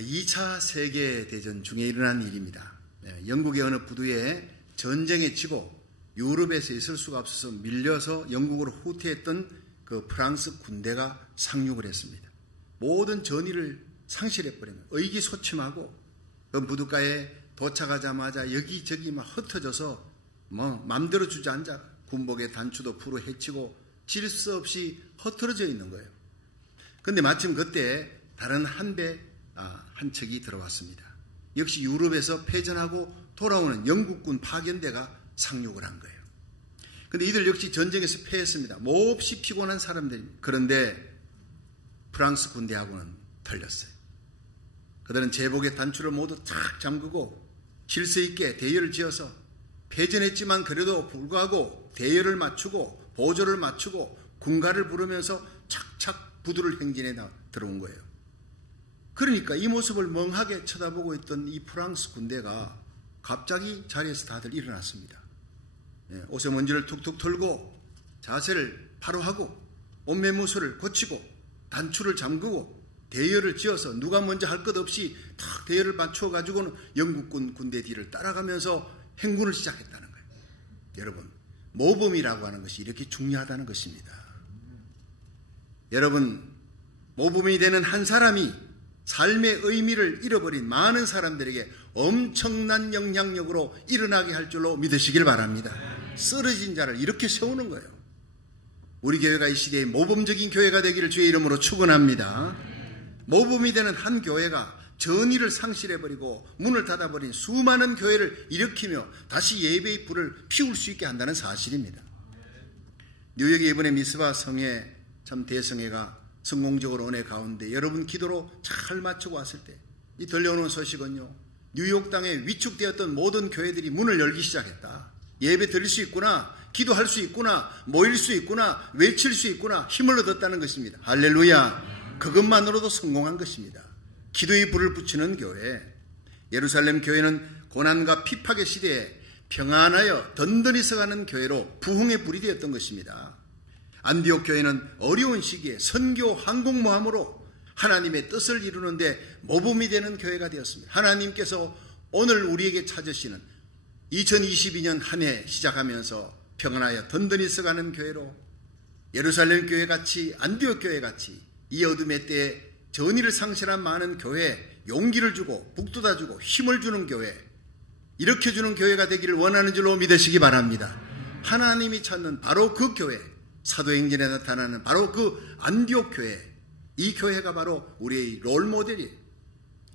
2차 세계대전 중에 일어난 일입니다. 영국의 어느 부두에 전쟁에 지고 유럽에서 있을 수가 없어서 밀려서 영국으로 후퇴했던 그 프랑스 군대가 상륙을 했습니다. 모든 전의를 상실해버린 의기소침하고 그 부둣가에 도착하자마자 여기저기 막 흩어져서 맘대로 주저앉아 군복의 단추도 풀어 헤치고 질서 없이 흩어져 있는 거예요. 그런데 마침 그때 다른 한 척이 들어왔습니다. 역시 유럽에서 패전하고 돌아오는 영국군 파견대가 상륙을 한 거예요. 그런데 이들 역시 전쟁에서 패했습니다. 몹시 피곤한 사람들입니다. 그런데 프랑스 군대하고는 틀렸어요. 그들은 제복의 단추를 모두 탁 잠그고 질서 있게 대열을 지어서 패전했지만 그래도 불구하고 대열을 맞추고 보조를 맞추고 군가를 부르면서 착착 부두를 행진해 들어온 거예요. 그러니까 이 모습을 멍하게 쳐다보고 있던 이 프랑스 군대가 갑자기 자리에서 다들 일어났습니다. 옷에 먼지를 툭툭 털고 자세를 바로 하고 옷매무새를 고치고 단추를 잠그고 대열을 지어서 누가 먼저 할 것 없이 탁 대열을 맞춰 가지고는 영국군 군대 뒤를 따라가면서 행군을 시작했다는 거예요. 여러분, 모범이라고 하는 것이 이렇게 중요하다는 것입니다. 여러분, 모범이 되는 한 사람이 삶의 의미를 잃어버린 많은 사람들에게 엄청난 영향력으로 일어나게 할 줄로 믿으시길 바랍니다. 쓰러진 자를 이렇게 세우는 거예요. 우리 교회가 이 시대에 모범적인 교회가 되기를 주의 이름으로 축원합니다. 모범이 되는 한 교회가 전의를 상실해버리고 문을 닫아버린 수많은 교회를 일으키며 다시 예배의 불을 피울 수 있게 한다는 사실입니다. 뉴욕의 이번에 미스바 성회 참 대성회가 성공적으로 은혜 가운데 여러분 기도로 잘 마치고 왔을 때 이 들려오는 소식은요, 뉴욕 땅에 위축되었던 모든 교회들이 문을 열기 시작했다. 예배 드릴 수 있구나, 기도할 수 있구나, 모일 수 있구나, 외칠 수 있구나, 힘을 얻었다는 것입니다. 할렐루야. 그것만으로도 성공한 것입니다. 기도의 불을 붙이는 교회. 예루살렘 교회는 고난과 핍박의 시대에 평안하여 든든히 서가는 교회로 부흥의 불이 되었던 것입니다. 안디옥 교회는 어려운 시기에 선교 항공모함으로 하나님의 뜻을 이루는데 모범이 되는 교회가 되었습니다. 하나님께서 오늘 우리에게 찾으시는 2022년 한 해 시작하면서 평안하여 든든히 서가는 교회로 예루살렘 교회같이 안디옥 교회같이 이 어둠의 때에 전의를 상실한 많은 교회에 용기를 주고 북돋아주고 힘을 주는 교회, 일으켜주는 교회가 되기를 원하는 줄로 믿으시기 바랍니다. 하나님이 찾는 바로 그 교회, 사도행전에 나타나는 바로 그 안디옥 교회, 이 교회가 바로 우리의 롤모델이에요.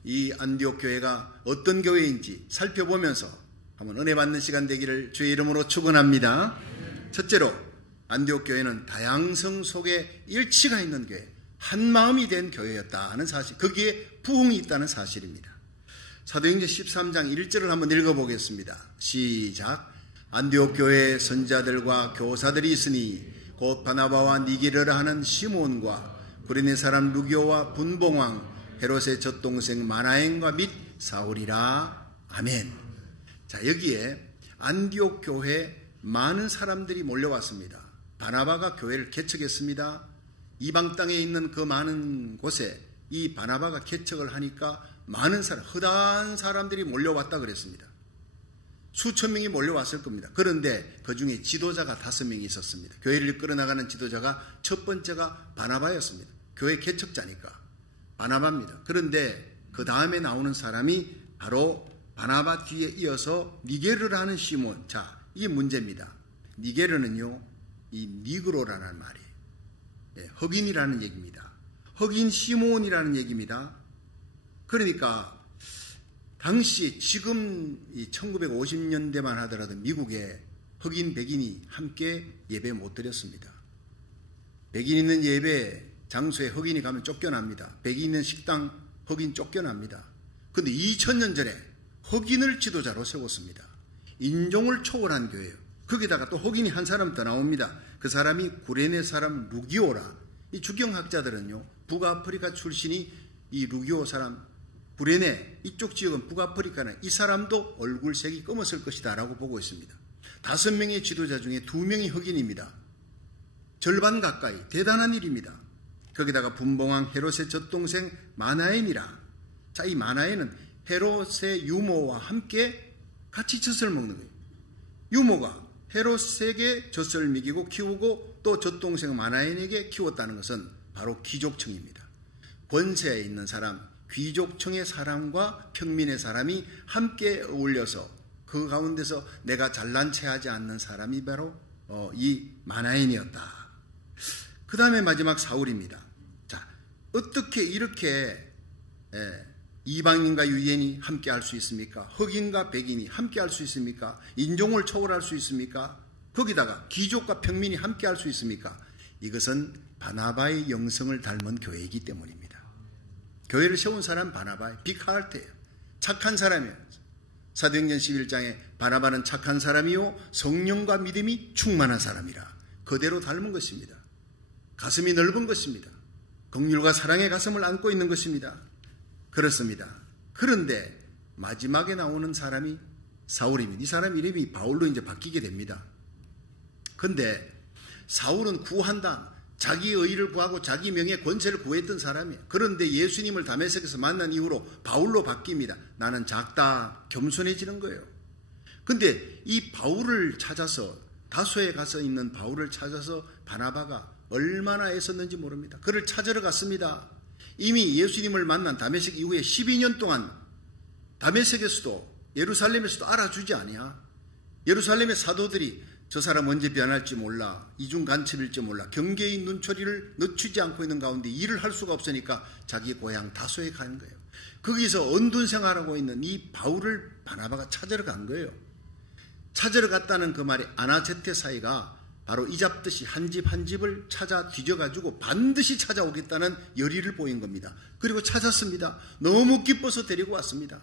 이 안디옥 교회가 어떤 교회인지 살펴보면서 한번 은혜 받는 시간 되기를 주의 이름으로 축원합니다. 첫째로 안디옥 교회는 다양성 속에 일치가 있는 교회, 한 마음이 된 교회였다는 사실, 거기에 부흥이 있다는 사실입니다. 사도행전 13장 1절을 한번 읽어보겠습니다. 시작. 안디옥 교회에 선지자들과 교사들이 있으니 곧 바나바와 니게르라 하는 시몬과 구레네 사람 루기오와 분봉왕 헤롯의 젖동생 마나엔과 및 사울이라. 아멘. 자, 여기에 안디옥 교회에 많은 사람들이 몰려왔습니다. 바나바가 교회를 개척했습니다. 이방 땅에 있는 그 많은 곳에 이 바나바가 개척을 하니까 많은 사람, 허다한 사람들이 몰려왔다 그랬습니다. 수천 명이 몰려왔을 겁니다. 그런데 그 중에 지도자가 5명이 있었습니다. 교회를 이끌어나가는 지도자가 첫 번째가 바나바였습니다. 교회 개척자니까 바나바입니다. 그런데 그 다음에 나오는 사람이 바로 바나바 뒤에 이어서 니게르라는 시몬. 자, 이게 문제입니다. 니게르는요, 이 니그로라는 말이에요. 흑인이라는 얘기입니다. 흑인 시몬이라는 얘기입니다. 그러니까 당시 지금 1950년대만 하더라도 미국에 흑인 백인이 함께 예배 못 드렸습니다. 백인 있는 예배 장소에 흑인이 가면 쫓겨납니다. 백인 있는 식당 흑인 쫓겨납니다. 그런데 2000년 전에 흑인을 지도자로 세웠습니다. 인종을 초월한 교회예요. 거기다가 또 흑인이 한 사람 더 나옵니다. 그 사람이 구레네 사람 루기오라. 이 주경학자들은요, 북아프리카 출신이 이 루기오 사람, 구레네 이쪽 지역은 북아프리카는 이 사람도 얼굴색이 검었을 것이다 라고 보고 있습니다. 5명의 지도자 중에 2명이 흑인입니다. 절반 가까이. 대단한 일입니다. 거기다가 분봉왕 헤롯의 젖동생 마나엔이라. 자, 이 마나에는 헤롯의 유모와 함께 같이 젖을 먹는 거예요. 유모가 헤롯에게 젖을 먹이고 키우고 또 젖동생 마나엔에게 키웠다는 것은 바로 귀족층입니다. 권세에 있는 사람, 귀족층의 사람과 평민의 사람이 함께 어울려서 그 가운데서 내가 잘난 체하지 않는 사람이 바로 이 마나엔이었다. 그 다음에 마지막 사울입니다. 자, 어떻게 이렇게 이방인과 유대인이 함께 할 수 있습니까? 흑인과 백인이 함께 할 수 있습니까? 인종을 초월할 수 있습니까? 거기다가 귀족과 평민이 함께 할 수 있습니까? 이것은 바나바의 영성을 닮은 교회이기 때문입니다. 교회를 세운 사람 바나바의 빅하트예요. 착한 사람이에요. 사도행전 11장에 바나바는 착한 사람이요 성령과 믿음이 충만한 사람이라 그대로 닮은 것입니다. 가슴이 넓은 것입니다. 긍휼과 사랑의 가슴을 안고 있는 것입니다. 그렇습니다. 그런데 마지막에 나오는 사람이 사울입니다. 이 사람 이름이 바울로 이제 바뀌게 됩니다. 근데 사울은 구한 다음 자기 의의를 구하고 자기 명예 권세를 구했던 사람이에요. 그런데 예수님을 다메섹에서 만난 이후로 바울로 바뀝니다. 나는 작다, 겸손해지는 거예요. 근데 이 바울을 찾아서 다소에 가서 있는 바울을 찾아서 바나바가 얼마나 애썼는지 모릅니다. 그를 찾으러 갔습니다. 이미 예수님을 만난 다메섹 이후에 12년 동안 다메섹에서도 예루살렘에서도 알아주지 아니야. 예루살렘의 사도들이 저 사람 언제 변할지 몰라, 이중 간첩일지 몰라, 경계의 눈초리를 늦추지 않고 있는 가운데 일을 할 수가 없으니까 자기 고향 다소에 가는 거예요. 거기서 언둔 생활하고 있는 이 바울을 바나바가 찾으러 간 거예요. 찾으러 갔다는 그 말이 아나제테 사이가 바로 이잡듯이 한 집 한 집을 찾아 뒤져가지고 반드시 찾아오겠다는 열의를 보인 겁니다. 그리고 찾았습니다. 너무 기뻐서 데리고 왔습니다.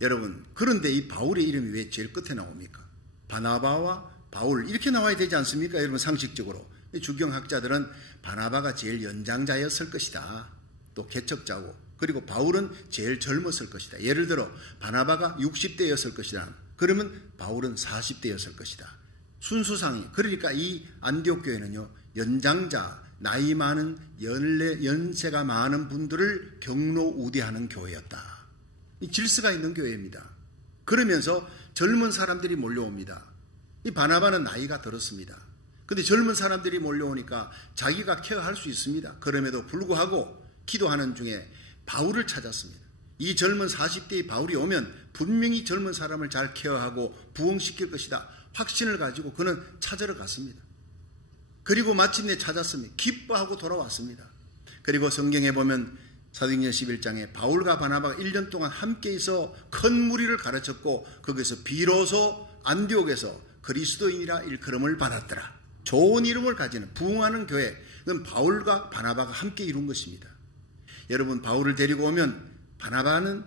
여러분, 그런데 이 바울의 이름이 왜 제일 끝에 나옵니까? 바나바와 바울 이렇게 나와야 되지 않습니까? 여러분, 상식적으로. 주경학자들은 바나바가 제일 연장자였을 것이다. 또 개척자고, 그리고 바울은 제일 젊었을 것이다. 예를 들어 바나바가 60대였을 것이다. 그러면 바울은 40대였을 것이다. 순수상이. 그러니까 이 안디옥 교회는요, 연장자, 나이 많은 연세가 많은 분들을 경로우대하는 교회였다. 이 질서가 있는 교회입니다. 그러면서 젊은 사람들이 몰려옵니다. 이 바나바는 나이가 들었습니다. 근데 젊은 사람들이 몰려오니까 자기가 케어할 수 있습니다. 그럼에도 불구하고 기도하는 중에 바울을 찾았습니다. 이 젊은 40대의 바울이 오면 분명히 젊은 사람을 잘 케어하고 부흥시킬 것이다. 확신을 가지고 그는 찾으러 갔습니다. 그리고 마침내 찾았습니다. 기뻐하고 돌아왔습니다. 그리고 성경에 보면 사도행전 11장에 바울과 바나바가 1년 동안 함께 있어 큰 무리를 가르쳤고 거기서 비로소 안디옥에서 그리스도인이라 일컬음을 받았더라. 좋은 이름을 가지는 부흥하는 교회, 그건 바울과 바나바가 함께 이룬 것입니다. 여러분, 바울을 데리고 오면 바나바는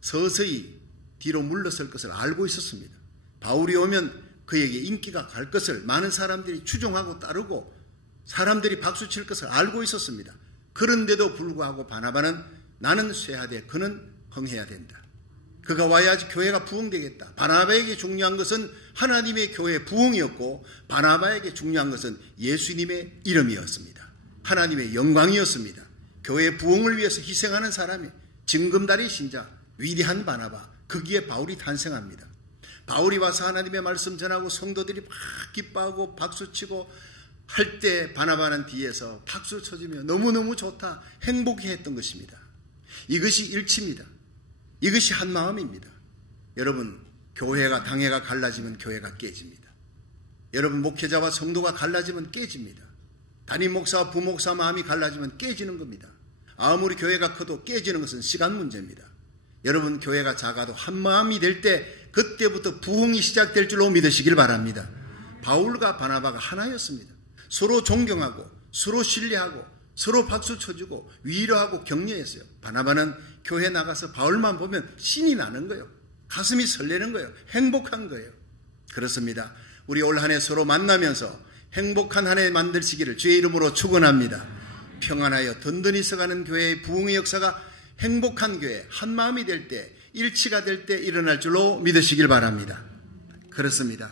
서서히 뒤로 물러설 것을 알고 있었습니다. 바울이 오면 그에게 인기가 갈 것을 많은 사람들이 추종하고 따르고 사람들이 박수칠 것을 알고 있었습니다. 그런데도 불구하고 바나바는 나는 쇠하되 그는 흥해야 된다. 그가 와야지 교회가 부흥되겠다. 바나바에게 중요한 것은 하나님의 교회 부흥이었고 바나바에게 중요한 것은 예수님의 이름이었습니다. 하나님의 영광이었습니다. 교회 부흥을 위해서 희생하는 사람이 징금다리 신자 위대한 바나바, 거기에 바울이 탄생합니다. 바울이 와서 하나님의 말씀 전하고 성도들이 막 기뻐하고 박수치고 할 때 바나바는 뒤에서 박수 쳐주며 너무너무 좋다, 행복해했던 것입니다. 이것이 일치입니다. 이것이 한 마음입니다. 여러분, 교회가 당회가 갈라지면 교회가 깨집니다. 여러분, 목회자와 성도가 갈라지면 깨집니다. 담임 목사와 부목사 마음이 갈라지면 깨지는 겁니다. 아무리 교회가 커도 깨지는 것은 시간 문제입니다. 여러분, 교회가 작아도 한 마음이 될 때 그때부터 부흥이 시작될 줄로 믿으시길 바랍니다. 바울과 바나바가 하나였습니다. 서로 존경하고 서로 신뢰하고 서로 박수 쳐주고 위로하고 격려했어요. 바나바는 교회 나가서 바울만 보면 신이 나는 거예요. 가슴이 설레는 거예요. 행복한 거예요. 그렇습니다. 우리 올 한 해 서로 만나면서 행복한 한 해 만드시기를 주의 이름으로 축원합니다. 평안하여 든든히 서가는 교회의 부흥의 역사가 행복한 교회, 한 마음이 될 때, 일치가 될 때 일어날 줄로 믿으시길 바랍니다. 그렇습니다.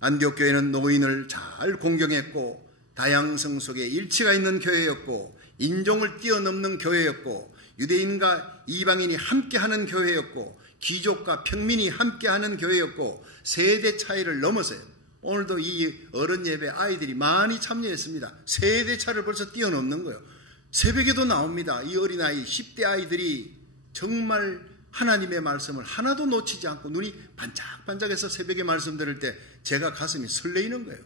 안디옥 교회는 노인을 잘 공경했고 다양성 속에 일치가 있는 교회였고 인종을 뛰어넘는 교회였고 유대인과 이방인이 함께하는 교회였고 귀족과 평민이 함께하는 교회였고 세대 차이를 넘어서요. 오늘도 이 어른 예배 아이들이 많이 참여했습니다. 세대 차를 벌써 뛰어넘는 거예요. 새벽에도 나옵니다. 이 어린아이 10대 아이들이 정말 하나님의 말씀을 하나도 놓치지 않고 눈이 반짝반짝해서 새벽에 말씀 들을 때 제가 가슴이 설레이는 거예요.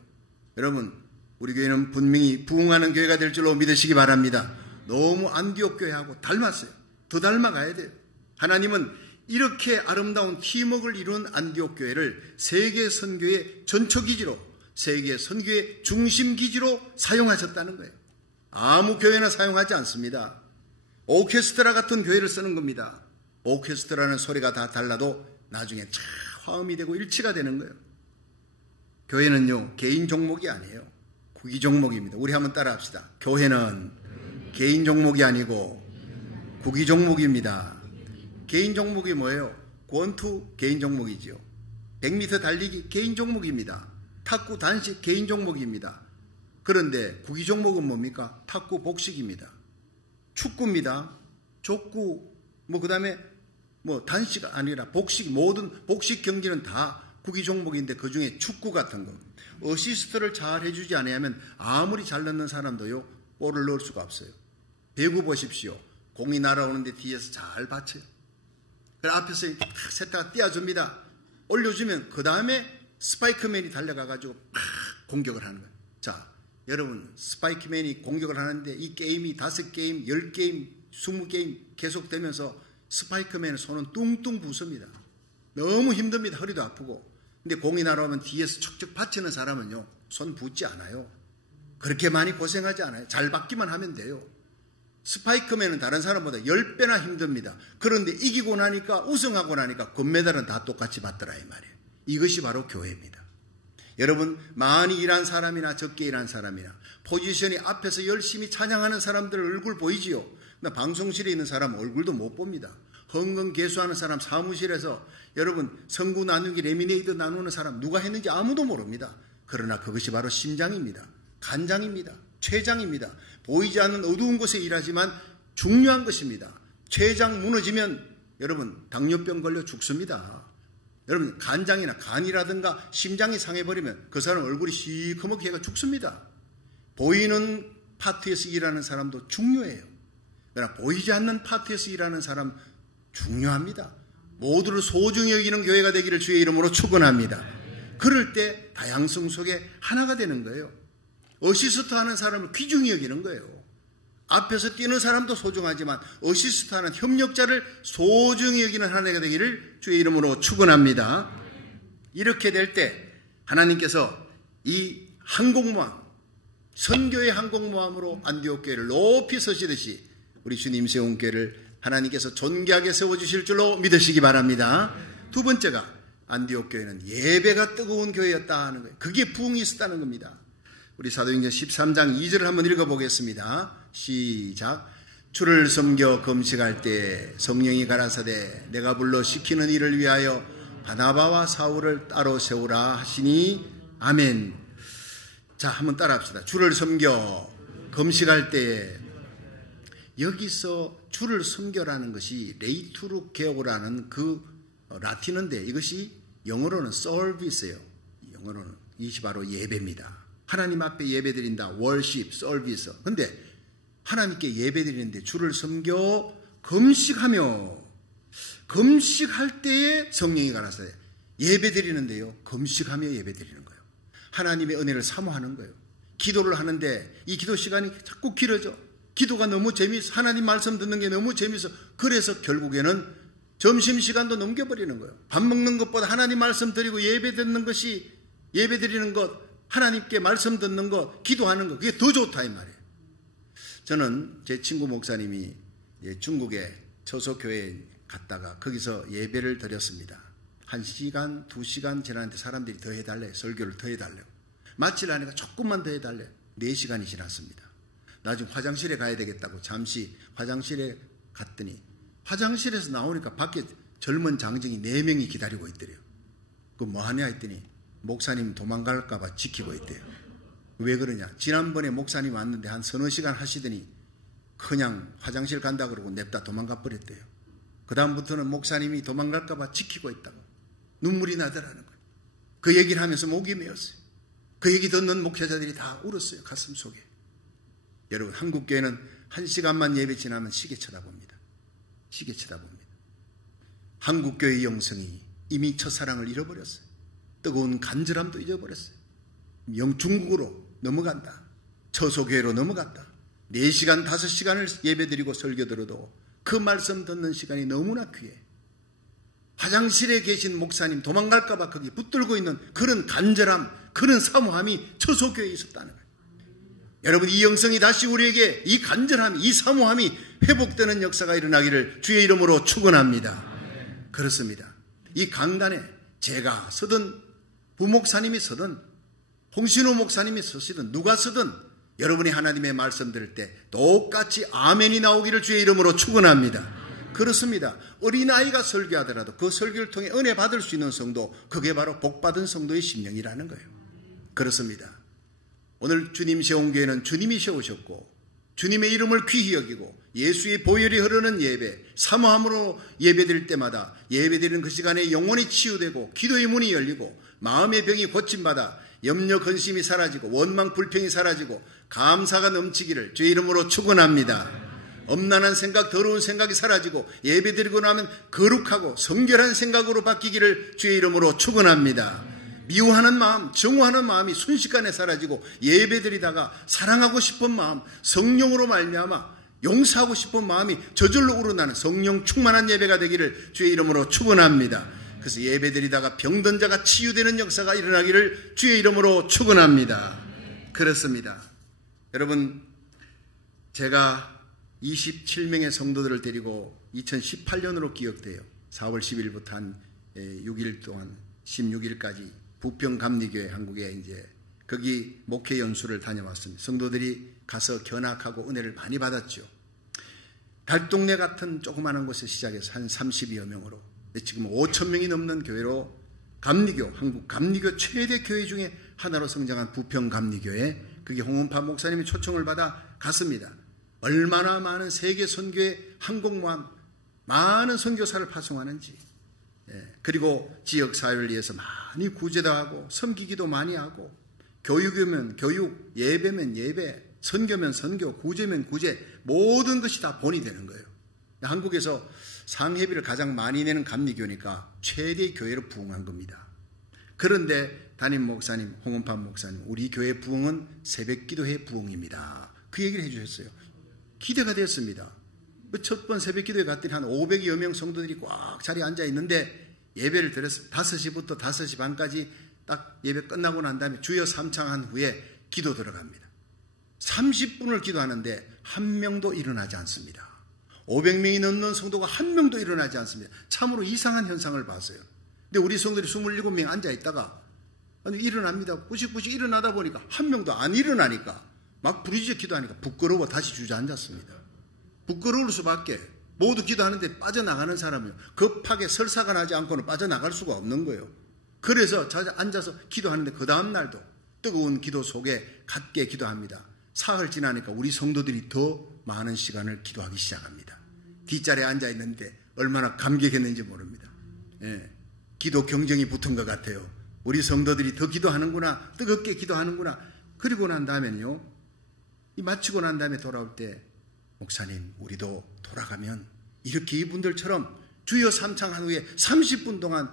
여러분, 우리 교회는 분명히 부흥하는 교회가 될 줄로 믿으시기 바랍니다. 너무 안디옥 교회하고 닮았어요. 더 닮아가야 돼요. 하나님은 이렇게 아름다운 팀워크를 이룬 안디옥 교회를 세계 선교의 전초기지로, 세계 선교의 중심기지로 사용하셨다는 거예요. 아무 교회나 사용하지 않습니다. 오케스트라 같은 교회를 쓰는 겁니다. 오케스트라는 소리가 다 달라도 나중에 참 화음이 되고 일치가 되는 거예요. 교회는요, 개인 종목이 아니에요. 국위 종목입니다. 우리 한번 따라 합시다. 교회는 개인 종목이 아니고 국위 종목입니다. 개인 종목이 뭐예요? 권투 개인 종목이지요. 100m 달리기 개인 종목입니다. 탁구 단식 개인 종목입니다. 그런데 국위 종목은 뭡니까? 탁구 복식입니다. 축구입니다. 족구, 그 다음에 단식 아니라 복식, 모든 복식 경기는 다 국위 종목인데 그 중에 축구 같은 거. 어시스트를 잘 해주지 않으면 아무리 잘 넣는 사람도요, 볼을 넣을 수가 없어요. 배구 보십시오. 공이 날아오는데 뒤에서 잘 받쳐요. 그래서 앞에서 세타가 띄워줍니다. 올려주면 그 다음에 스파이크맨이 달려가가지고 공격을 하는 거예요. 자, 여러분, 스파이크맨이 공격을 하는데 이 게임이 5게임, 10게임, 20게임 계속되면서 스파이크맨의 손은 뚱뚱 부습니다. 너무 힘듭니다. 허리도 아프고. 근데 공이 날아오면 뒤에서 척척 받치는 사람은요, 손 붓지 않아요. 그렇게 많이 고생하지 않아요. 잘 받기만 하면 돼요. 스파이크맨은 다른 사람보다 10배나 힘듭니다. 그런데 이기고 나니까, 우승하고 나니까 금메달은 다 똑같이 받더라 이 말이에요. 이것이 바로 교회입니다. 여러분, 많이 일한 사람이나 적게 일한 사람이나 포지션이 앞에서 열심히 찬양하는 사람들 얼굴 보이지요? 나 방송실에 있는 사람 얼굴도 못 봅니다. 헌금 개수하는 사람 사무실에서 여러분 성구 나누기 레미네이드 나누는 사람 누가 했는지 아무도 모릅니다. 그러나 그것이 바로 심장입니다. 간장입니다. 췌장입니다. 보이지 않는 어두운 곳에 일하지만 중요한 것입니다. 췌장 무너지면 여러분 당뇨병 걸려 죽습니다. 여러분 간장이나 간이라든가 심장이 상해버리면 그 사람 얼굴이 시커멓게 해가 죽습니다. 보이는 파트에서 일하는 사람도 중요해요. 그러나 보이지 않는 파트에서 일하는 사람 중요합니다. 모두를 소중히 여기는 교회가 되기를 주의 이름으로 축원합니다. 그럴 때 다양성 속에 하나가 되는 거예요. 어시스트 하는 사람을 귀중히 여기는 거예요. 앞에서 뛰는 사람도 소중하지만 어시스트 하는 협력자를 소중히 여기는 하나가 되기를 주의 이름으로 축원합니다. 이렇게 될 때 하나님께서 이 항공모함, 선교의 항공모함으로 안디옥 교회를 높이 서시듯이 우리 주님 세운 교회를 하나님께서 존귀하게 세워주실 줄로 믿으시기 바랍니다. 두 번째가 안디옥 교회는 예배가 뜨거운 교회였다 하는 거예요. 그게 부흥이 있었다는 겁니다. 우리 사도행전 13장 2절을 한번 읽어보겠습니다. 시작. 주를 섬겨 금식할 때 성령이 가라사대 내가 불러 시키는 일을 위하여 바나바와 사울을 따로 세우라 하시니 아멘. 자, 한번 따라합시다. 주를 섬겨 금식할 때에 여기서 주를 섬겨라는 것이 레이투르 게오라는 그 라틴어인데 이것이 영어로는 서비스예요. 영어로는 이것이 바로 예배입니다. 하나님 앞에 예배드린다. 월십, 서비스. 근데 하나님께 예배드리는데 주를 섬겨 금식하며 금식할 때에 성령이 가라서 예배드리는데요. 금식하며 예배드리는 거예요. 하나님의 은혜를 사모하는 거예요. 기도를 하는데 이 기도 시간이 자꾸 길어져. 기도가 너무 재미있어. 하나님 말씀 듣는 게 너무 재미있어. 그래서 결국에는 점심시간도 넘겨버리는 거예요. 밥 먹는 것보다 하나님 말씀 드리고 예배 듣는 것이 예배 드리는 것, 하나님께 말씀 듣는 것, 기도하는 것, 그게 더 좋다 이 말이에요. 저는 제 친구 목사님이 중국의 처소교회에 갔다가 거기서 예배를 드렸습니다. 1시간, 2시간 지났는데 사람들이 더 해달래. 설교를 더 해달래요. 마치려니까 조금만 더 해달래. 4시간이 지났습니다. 나중에 화장실에 가야 되겠다고 잠시 화장실에 갔더니 화장실에서 나오니까 밖에 젊은 장정이 4명이 기다리고 있더래요. 그 뭐 하냐 했더니 목사님 도망갈까 봐 지키고 있대요. 왜 그러냐? 지난번에 목사님 왔는데 한 서너 시간 하시더니 그냥 화장실 간다 그러고 냅다 도망가 버렸대요. 그 다음부터는 목사님이 도망갈까봐 지키고 있다고 눈물이 나더라는 거예요. 그 얘기를 하면서 목이 메었어요. 그 얘기 듣는 목회자들이 다 울었어요. 가슴 속에. 여러분, 한국교회는 1시간만 예배 지나면 시계 쳐다봅니다. 시계 쳐다봅니다. 한국교회의 영성이 이미 첫사랑을 잃어버렸어요. 뜨거운 간절함도 잊어버렸어요. 중국으로 넘어간다. 처소교회로 넘어갔다. 4시간 5시간을 예배드리고 설교 들어도 그 말씀 듣는 시간이 너무나 귀해. 화장실에 계신 목사님 도망갈까봐 거기 붙들고 있는 그런 간절함, 그런 사모함이 처소교회에 있었다는 거예요. 여러분, 이 영성이 다시 우리에게 이 간절함이, 이 사모함이 회복되는 역사가 일어나기를 주의 이름으로 축원합니다. 그렇습니다. 이 강단에 제가 서든 부목사님이 서든 홍신호 목사님이 서시든 누가 서든 여러분이 하나님의 말씀 들을 때 똑같이 아멘이 나오기를 주의 이름으로 축원합니다. 그렇습니다. 어린아이가 설교하더라도 그 설교를 통해 은혜 받을 수 있는 성도, 그게 바로 복받은 성도의 심령이라는 거예요. 그렇습니다. 오늘 주님 세운 교회는 주님이 세우셨고 주님의 이름을 귀히 여기고 예수의 보혈이 흐르는 예배, 사모함으로 예배드릴 때마다 예배드리는 그 시간에 영혼이 치유되고 기도의 문이 열리고 마음의 병이 고침받아 염려 근심이 사라지고 원망 불평이 사라지고 감사가 넘치기를 주의 이름으로 축원합니다. 엄난한 생각, 더러운 생각이 사라지고 예배드리고 나면 거룩하고 성결한 생각으로 바뀌기를 주의 이름으로 축원합니다. 미워하는 마음, 정오하는 마음이 순식간에 사라지고 예배드리다가 사랑하고 싶은 마음, 성령으로 말미암아 용서하고 싶은 마음이 저절로 우러나는 성령 충만한 예배가 되기를 주의 이름으로 축원합니다. 그래서 예배드리다가 병든 자가 치유되는 역사가 일어나기를 주의 이름으로 축원합니다. 그렇습니다. 여러분, 제가 27명의 성도들을 데리고 2018년으로 기억돼요. 4월 10일부터 한 6일 동안 16일까지 부평감리교회 한국에 이제 거기 목회 연수를 다녀왔습니다. 성도들이 가서 견학하고 은혜를 많이 받았죠. 달동네 같은 조그마한 곳에 시작해서 한 30여 명으로 지금 5천 명이 넘는 교회로 감리교, 한국 감리교 최대 교회 중에 하나로 성장한 부평감리교회, 그게 홍은파 목사님이 초청을 받아 갔습니다. 얼마나 많은 세계 선교의 항공모함, 많은 선교사를 파송하는지, 그리고 지역사회를 위해서 많이 구제도 하고 섬기기도 많이 하고 교육이면 교육, 예배면 예배, 선교면 선교, 구제면 구제, 모든 것이 다 본이 되는 거예요. 한국에서 상회비를 가장 많이 내는 감리교니까 최대의 교회로 부흥한 겁니다. 그런데 담임 목사님, 홍은파 목사님, 우리 교회 부흥은 새벽기도회 부흥입니다. 그 얘기를 해주셨어요. 기대가 됐습니다. 첫 번 새벽기도에 갔더니 한 500여 명 성도들이 꽉 자리에 앉아 있는데 예배를 드렸습니다. 5시부터 5시 반까지 딱 예배 끝나고 난 다음에 주여 삼창한 후에 기도 들어갑니다. 30분을 기도하는데 한 명도 일어나지 않습니다. 500명이 넘는 성도가 한 명도 일어나지 않습니다. 참으로 이상한 현상을 봤어요. 근데 우리 성도들이 27명 앉아 있다가 일어납니다. 꾸식꾸식 일어나다 보니까 한 명도 안 일어나니까 막 부르짖어 기도하니까 부끄러워 다시 주저앉았습니다. 부끄러울 수밖에. 모두 기도하는데 빠져나가는 사람이요. 급하게 설사가 나지 않고는 빠져나갈 수가 없는 거예요. 그래서 앉아서 기도하는데 그 다음 날도 뜨거운 기도 속에 갖게 기도합니다. 사흘 지나니까 우리 성도들이 더 많은 시간을 기도하기 시작합니다. 뒷자리에 앉아 있는데 얼마나 감격했는지 모릅니다. 기도 경쟁이 붙은 것 같아요. 우리 성도들이 더 기도하는구나, 뜨겁게 기도하는구나. 그리고 난 다음에는요, 마치고 난 다음에 돌아올 때 목사님, 우리도 돌아가면 이렇게 이분들처럼 주여 삼창한 후에 30분 동안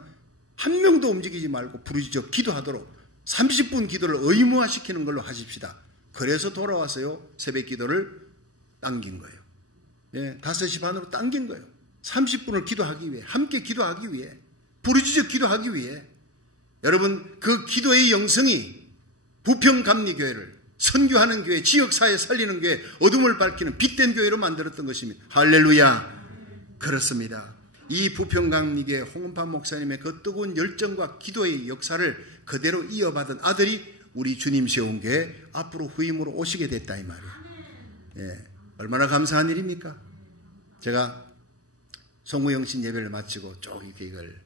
한 명도 움직이지 말고 부르짖어 기도하도록 30분 기도를 의무화시키는 걸로 하십시다. 그래서 돌아와서요, 새벽 기도를 당긴 거예요. 5시 반으로 당긴 거예요. 30분을 기도하기 위해, 함께 기도하기 위해, 부르짖어 기도하기 위해. 여러분, 그 기도의 영성이 부평감리교회를 선교하는 교회, 지역사회 살리는 교회, 어둠을 밝히는 빛된 교회로 만들었던 것입니다. 할렐루야. 그렇습니다. 이 부평감리교회 홍은파 목사님의 그 뜨거운 열정과 기도의 역사를 그대로 이어받은 아들이 우리 주님 세운 교회 앞으로 후임으로 오시게 됐다 이 말이에요. 얼마나 감사한 일입니까? 제가 성무영신 예배를 마치고 쭉 이렇게 이걸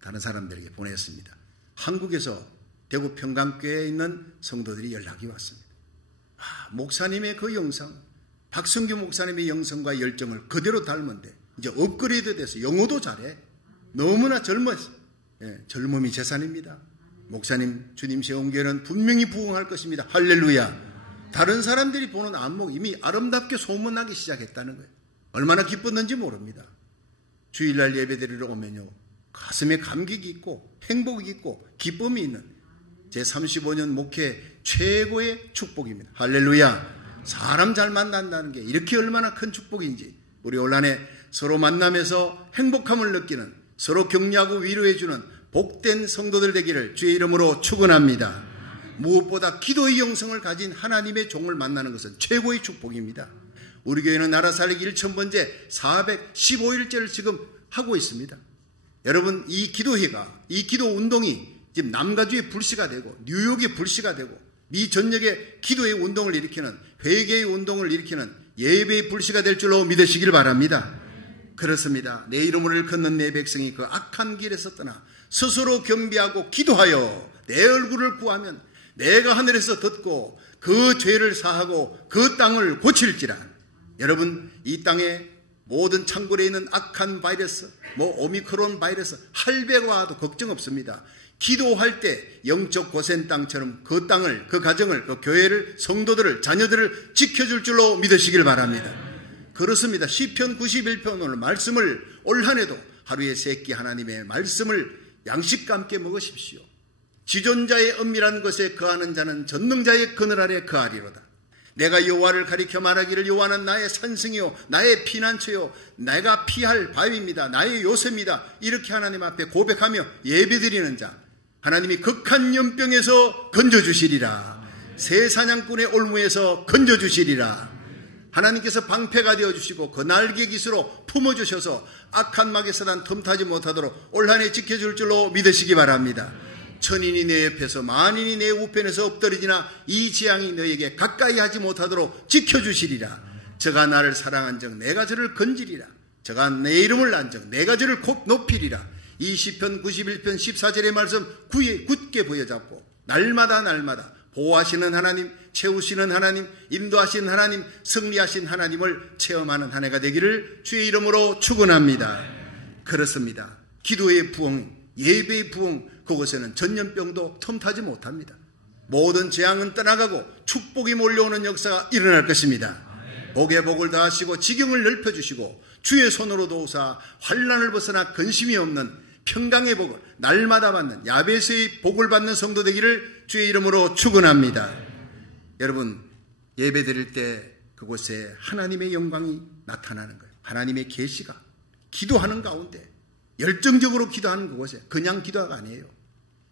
다른 사람들에게 보냈습니다. 한국에서 대구 평강교회에 있는 성도들이 연락이 왔습니다. 목사님의 그 영성, 박성규 목사님의 영성과 열정을 그대로 닮은데 이제 업그레이드 돼서 영어도 잘해. 너무나 젊었어. 젊음이 재산입니다. 목사님, 주님 세운 교회는 분명히 부흥할 것입니다. 할렐루야. 다른 사람들이 보는 안목 이미 아름답게 소문나기 시작했다는 거예요. 얼마나 기뻤는지 모릅니다. 주일날 예배드리러 오면요, 가슴에 감격이 있고 행복이 있고 기쁨이 있는 제35년 목회 최고의 축복입니다. 할렐루야. 사람 잘 만난다는 게 이렇게 얼마나 큰 축복인지 우리 올 한 해 서로 만나면서 행복함을 느끼는, 서로 격려하고 위로해주는 복된 성도들 되기를 주의 이름으로 축원합니다. 무엇보다 기도의 영성을 가진 하나님의 종을 만나는 것은 최고의 축복입니다. 우리 교회는 나라 살리기 1000번째 415일째를 지금 하고 있습니다. 여러분, 이 기도회가, 이 기도 운동이 지금 남가주의 불씨가 되고 뉴욕의 불씨가 되고 미 전역의 기도의 운동을 일으키는, 회개의 운동을 일으키는 예배의 불씨가 될 줄로 믿으시길 바랍니다. 그렇습니다. 내 이름을 걷는 내 백성이 그 악한 길에서 떠나 스스로 겸비하고 기도하여 내 얼굴을 구하면 내가 하늘에서 듣고 그 죄를 사하고 그 땅을 고칠지라. 여러분, 이 땅에 모든 창고에 있는 악한 바이러스, 오미크론 바이러스 할배가 와도 걱정 없습니다. 기도할 때 영적 고센 땅처럼 그 땅을, 그 가정을, 그 교회를, 성도들을, 자녀들을 지켜줄 줄로 믿으시길 바랍니다. 그렇습니다. 시편 91편 오늘 말씀을 올 한 해도 하루에 3끼 하나님의 말씀을 양식과 함께 먹으십시오. 지존자의 은밀한 것에 거하는 자는 전능자의 그늘 아래 거하리로다. 내가 여호와를 가리켜 말하기를 여호와는 나의 산성이요 나의 피난처요 내가 피할 바위입니다. 나의 요새입니다. 이렇게 하나님 앞에 고백하며 예배드리는 자, 하나님이 극한 연병에서 건져주시리라. 새 사냥꾼의 올무에서 건져주시리라. 하나님께서 방패가 되어주시고 그 날개 깃으로 품어주셔서 악한 마귀 사단 틈타지 못하도록 올 한 해 지켜줄 줄로 믿으시기 바랍니다. 천인이 내 옆에서 만인이 내 우편에서 엎드리지나 이 재앙이 너에게 가까이 하지 못하도록 지켜주시리라. 저가 나를 사랑한즉 내가 저를 건지리라. 저가 내 이름을 안즉 내가 저를 곧 높이리라. 이 시편 91편 14절의 말씀 굳게 부여잡고 날마다 보호하시는 하나님, 채우시는 하나님, 인도하시는 하나님, 승리하신 하나님을 체험하는 한 해가 되기를 주의 이름으로 축원합니다. 그렇습니다. 기도의 부흥, 예배의 부흥, 그곳에는 전염병도 틈타지 못합니다. 모든 재앙은 떠나가고 축복이 몰려오는 역사가 일어날 것입니다. 복에 복을 더하시고 지경을 넓혀주시고 주의 손으로 도우사 환난을 벗어나 근심이 없는 평강의 복을 날마다 받는 야베스의 복을 받는 성도 되기를 주의 이름으로 축원합니다. 여러분, 예배 드릴 때 그곳에 하나님의 영광이 나타나는 거예요. 하나님의 계시가 기도하는 가운데 열정적으로 기도하는 그곳에 그냥 기도가 아니에요.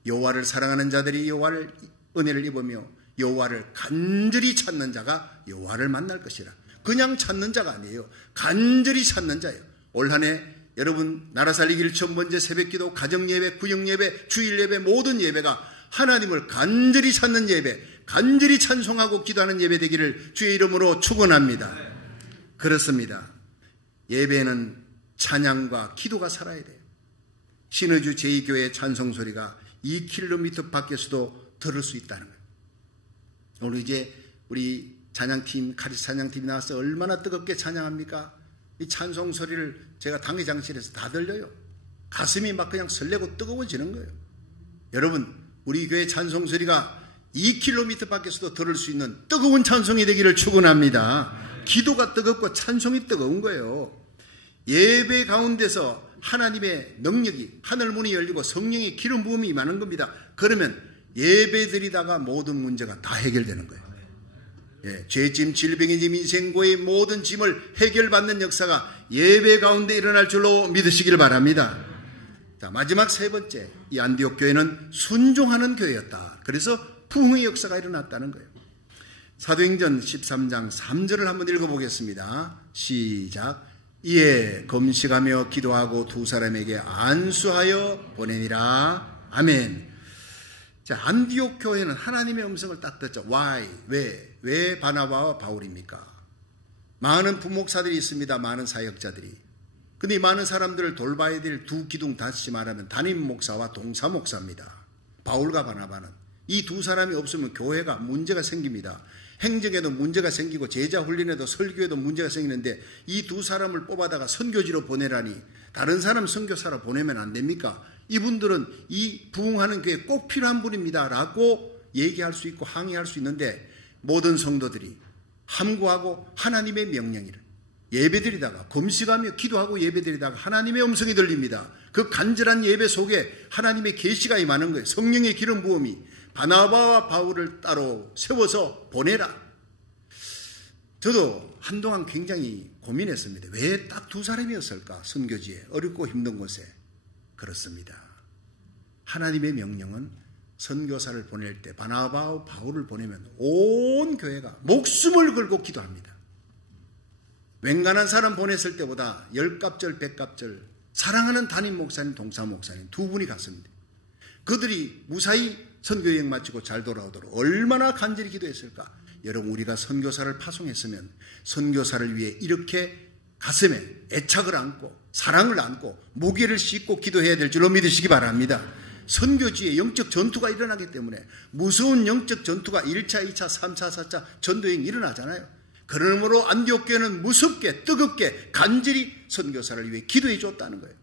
여호와를 사랑하는 자들이 여호와를 은혜를 입으며 여호와를 간절히 찾는 자가 여호와를 만날 것이라. 그냥 찾는 자가 아니에요. 간절히 찾는 자예요. 올 한 해 여러분 나라 살리기 1000번째 새벽기도, 가정예배, 구역예배, 주일예배 모든 예배가 하나님을 간절히 찾는 예배, 간절히 찬송하고 기도하는 예배 되기를 주의 이름으로 축원합니다. 그렇습니다. 예배는 찬양과 기도가 살아야 돼요. 신의주 제2교회 찬송소리가 2km 밖에서도 들을 수 있다는 거예요. 오늘 이제 우리 찬양팀, 카리스 찬양팀이 나와서 얼마나 뜨겁게 찬양합니까? 이 찬송소리를 제가 당회장실에서 다 들려요. 가슴이 막 그냥 설레고 뜨거워지는 거예요. 여러분, 우리 교회 찬송소리가 2km 밖에서도 들을 수 있는 뜨거운 찬송이 되기를 축원합니다. 기도가 뜨겁고 찬송이 뜨거운 거예요. 예배 가운데서 하나님의 능력이, 하늘 문이 열리고 성령의 기름 부음이 임하는 겁니다. 그러면 예배 드리다가 모든 문제가 다 해결되는 거예요. 죄짐, 질병의 짐, 인생고의 모든 짐을 해결받는 역사가 예배 가운데 일어날 줄로 믿으시길 바랍니다. 자, 마지막 세 번째, 이 안디옥 교회는 순종하는 교회였다. 그래서 부흥의 역사가 일어났다는 거예요. 사도행전 13장 3절을 한번 읽어보겠습니다. 시작. 이에 금식하며 기도하고 두 사람에게 안수하여 보내니라. 아멘. 자, 안디옥 교회는 하나님의 음성을 딱 듣죠. Why? 왜 바나바와 바울입니까? 많은 부목사들이 있습니다. 많은 사역자들이. 근데 이 많은 사람들을 돌봐야 될 두 기둥, 다시 말하면 담임 목사와 동사 목사입니다. 바울과 바나바는 이 두 사람이 없으면 교회가 문제가 생깁니다. 행정에도 문제가 생기고 제자 훈련에도 설교에도 문제가 생기는데 이 두 사람을 뽑아다가 선교지로 보내라니 다른 사람 선교사로 보내면 안 됩니까? 이분들은 이 부흥하는 교회에 꼭 필요한 분입니다 라고 얘기할 수 있고 항의할 수 있는데 모든 성도들이 함구하고 하나님의 명령이를 예배드리다가 금식하며 기도하고 예배드리다가 하나님의 음성이 들립니다. 그 간절한 예배 속에 하나님의 계시가 임하는 거예요. 성령의 기름 부음이 바나바와 바울을 따로 세워서 보내라. 저도 한동안 굉장히 고민했습니다. 왜 딱 두 사람이었을까? 선교지에 어렵고 힘든 곳에. 그렇습니다. 하나님의 명령은 선교사를 보낼 때 바나바와 바울을 보내면 온 교회가 목숨을 걸고 기도합니다. 웬간한 사람 보냈을 때보다 10갑절 100갑절 사랑하는 담임 목사님 동사 목사님 두 분이 갔습니다. 그들이 무사히 선교여행 마치고 잘 돌아오도록 얼마나 간절히 기도했을까. 여러분 우리가 선교사를 파송했으면 선교사를 위해 이렇게 가슴에 애착을 안고 사랑을 안고 무게를 싣고 기도해야 될 줄로 믿으시기 바랍니다. 선교지에 영적 전투가 일어나기 때문에 무서운 영적 전투가 1차, 2차, 3차, 4차 전도여행이 일어나잖아요. 그러므로 안디옥 교회는 무섭게 뜨겁게 간절히 선교사를 위해 기도해 줬다는 거예요.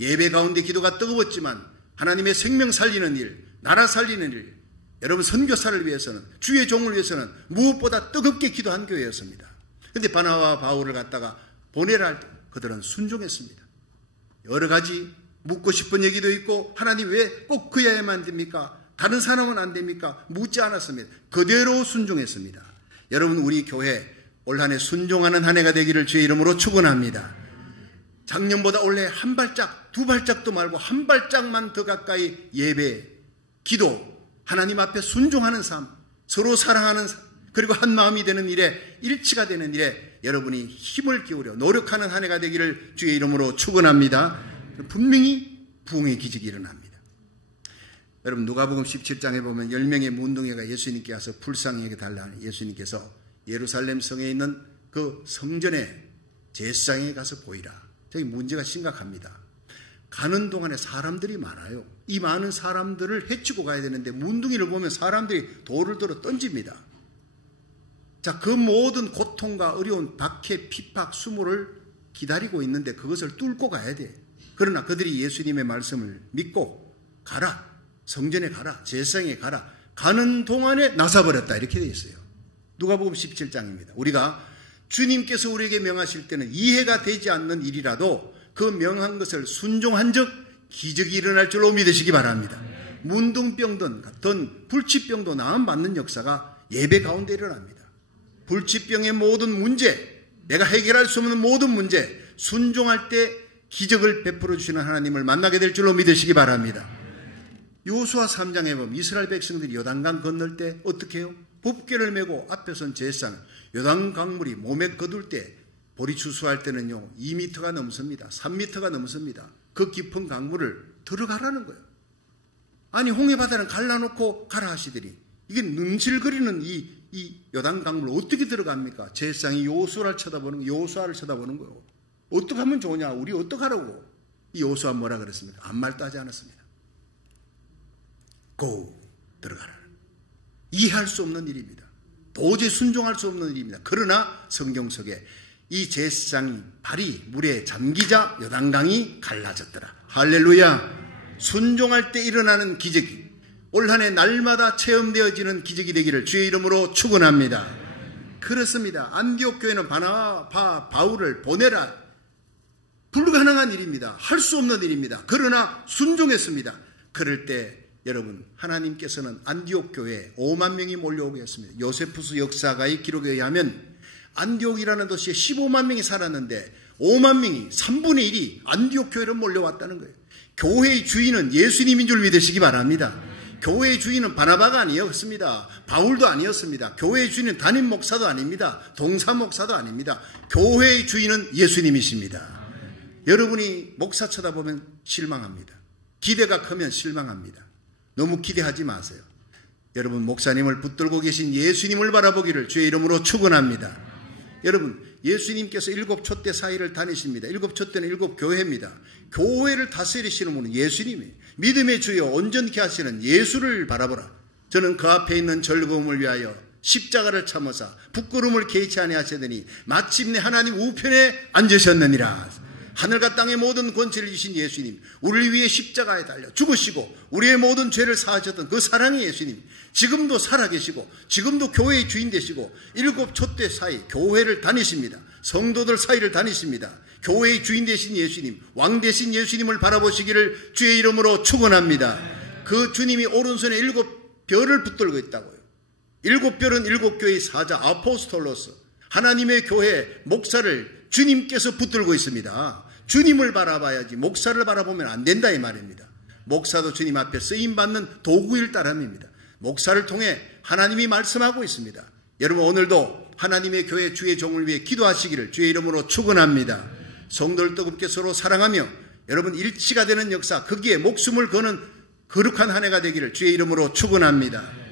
예배 가운데 기도가 뜨거웠지만 하나님의 생명 살리는 일, 나라 살리는 일, 여러분 선교사를 위해서는 주의 종을 위해서는 무엇보다 뜨겁게 기도한 교회였습니다. 그런데 바나바와 바울을 갖다가 보내라 할 때 그들은 순종했습니다. 여러 가지 묻고 싶은 얘기도 있고 하나님 왜 꼭 그야만 됩니까? 다른 사람은 안 됩니까? 묻지 않았습니다. 그대로 순종했습니다. 여러분 우리 교회 올 한 해 순종하는 한 해가 되기를 주의 이름으로 축원합니다. 작년보다 올해 한 발짝 두 발짝도 말고 한 발짝만 더 가까이 예배, 기도, 하나님 앞에 순종하는 삶, 서로 사랑하는 삶, 그리고 한 마음이 되는 일에 일치가 되는 일에 여러분이 힘을 기울여 노력하는 한 해가 되기를 주의 이름으로 축원합니다. 분명히 부흥의 기적이 일어납니다. 여러분 누가복음 17장에 보면 10명의 문둥이가 예수님께 와서 불쌍하게 달라는 예수님께서 예루살렘 성에 있는 그 성전의 제사장에 가서 보이라. 저기 문제가 심각합니다. 가는 동안에 사람들이 많아요. 이 많은 사람들을 해치고 가야 되는데 문둥이를 보면 사람들이 돌을 들어 던집니다. 자, 그 모든 고통과 어려운 박해, 핍박, 수모를 기다리고 있는데 그것을 뚫고 가야 돼. 그러나 그들이 예수님의 말씀을 믿고 가라. 성전에 가라. 제사장에 가라. 가는 동안에 나서버렸다. 이렇게 되어 있어요. 누가복음 17장입니다. 우리가 주님께서 우리에게 명하실 때는 이해가 되지 않는 일이라도 그 명한 것을 순종한 적 기적이 일어날 줄로 믿으시기 바랍니다. 문둥병든 같은 불치병도 나음받는 역사가 예배 가운데 일어납니다. 불치병의 모든 문제, 내가 해결할 수 없는 모든 문제, 순종할 때 기적을 베풀어 주시는 하나님을 만나게 될 줄로 믿으시기 바랍니다. 요수아 3장에 보면 이스라엘 백성들이 요단강 건널 때 어떻게 해요? 법궤를 메고 앞에 선 제사장, 요단강물이 몸에 거둘 때 보리 추수할 때는요 2m가 넘습니다. 3m가 넘습니다. 그 깊은 강물을 들어가라는 거예요. 아니 홍해바다는 갈라놓고 가라 하시더니 이게 능실거리는 이 요단강물 어떻게 들어갑니까? 제사장이 요수아를 쳐다보는 거예요. 어떻게 하면 좋으냐? 우리 어떻게 하라고? 이 요수아 뭐라 그랬습니까? 아무 말도 하지 않았습니다. 고 들어가라. 이해할 수 없는 일입니다. 도저히 순종할 수 없는 일입니다. 그러나 성경 속에 이 제사장이 발이 물에 잠기자 요단강이 갈라졌더라. 할렐루야. 순종할 때 일어나는 기적이 올 한 해 날마다 체험되어지는 기적이 되기를 주의 이름으로 축원합니다. 그렇습니다. 안디옥 교회는 바울을 보내라. 불가능한 일입니다. 할 수 없는 일입니다. 그러나 순종했습니다. 그럴 때 여러분 하나님께서는 안디옥 교회에 5만 명이 몰려오게 했습니다. 요세푸스 역사가의 기록에 의하면 안디옥이라는 도시에 15만 명이 살았는데 5만 명이 3분의 1이 안디옥 교회로 몰려왔다는 거예요. 교회의 주인은 예수님인 줄 믿으시기 바랍니다. 교회의 주인은 바나바가 아니었습니다. 바울도 아니었습니다. 교회의 주인은 담임 목사도 아닙니다. 동사 목사도 아닙니다. 교회의 주인은 예수님이십니다. 여러분이 목사 쳐다보면 실망합니다. 기대가 크면 실망합니다. 너무 기대하지 마세요. 여러분 목사님을 붙들고 계신 예수님을 바라보기를 주의 이름으로 축원합니다. 여러분 예수님께서 7 촛대 사이를 다니십니다. 7 촛대는 7 교회입니다. 교회를 다스리시는 분은 예수님이에요. 믿음의 주여 온전케 하시는 예수를 바라보라. 저는 그 앞에 있는 즐거움을 위하여 십자가를 참으사 부끄러움을 개의치 아니하시더니 마침내 하나님 우편에 앉으셨느니라. 하늘과 땅의 모든 권세를 주신 예수님, 우리를 위해 십자가에 달려 죽으시고 우리의 모든 죄를 사하셨던 그 사랑의 예수님, 지금도 살아계시고 지금도 교회의 주인 되시고 7 촛대 사이 교회를 다니십니다. 성도들 사이를 다니십니다. 교회의 주인 되신 예수님, 왕 되신 예수님을 바라보시기를 주의 이름으로 축원합니다. 그 주님이 오른손에 7 별을 붙들고 있다고요. 7 별은 7 교회의 사자 아포스톨로스, 하나님의 교회 목사를 주님께서 붙들고 있습니다. 주님을 바라봐야지 목사를 바라보면 안 된다 이 말입니다. 목사도 주님 앞에 쓰임받는 도구일 따름입니다. 목사를 통해 하나님이 말씀하고 있습니다. 여러분 오늘도 하나님의 교회 주의 종을 위해 기도하시기를 주의 이름으로 축원합니다. 성도를 뜨겁게 서로 사랑하며 여러분 일치가 되는 역사, 거기에 목숨을 거는 거룩한 한 해가 되기를 주의 이름으로 축원합니다.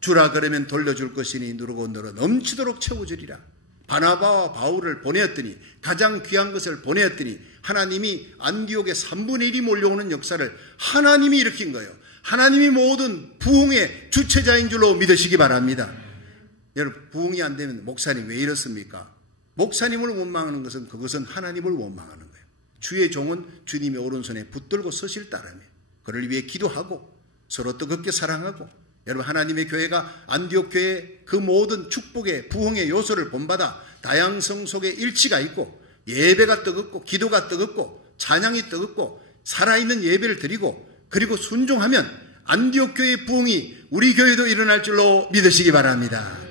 주라 그러면 돌려줄 것이니 누르고 늘어 넘치도록 채워주리라. 바나바와 바울을 보내었더니 가장 귀한 것을 보내었더니 하나님이 안디옥에 3분의 1이 몰려오는 역사를 하나님이 일으킨 거예요. 하나님이 모든 부흥의 주체자인 줄로 믿으시기 바랍니다. 여러분 부흥이 안 되면 목사님 왜 이렇습니까? 목사님을 원망하는 것은 그것은 하나님을 원망하는 거예요. 주의 종은 주님의 오른손에 붙들고 서실 따름이에요. 그를 위해 기도하고 서로 뜨겁게 사랑하고 여러분 하나님의 교회가 안디옥 교회의 그 모든 축복의 부흥의 요소를 본받아 다양성 속에 일치가 있고 예배가 뜨겁고 기도가 뜨겁고 찬양이 뜨겁고 살아있는 예배를 드리고 그리고 순종하면 안디옥 교회의 부흥이 우리 교회도 일어날 줄로 믿으시기 바랍니다.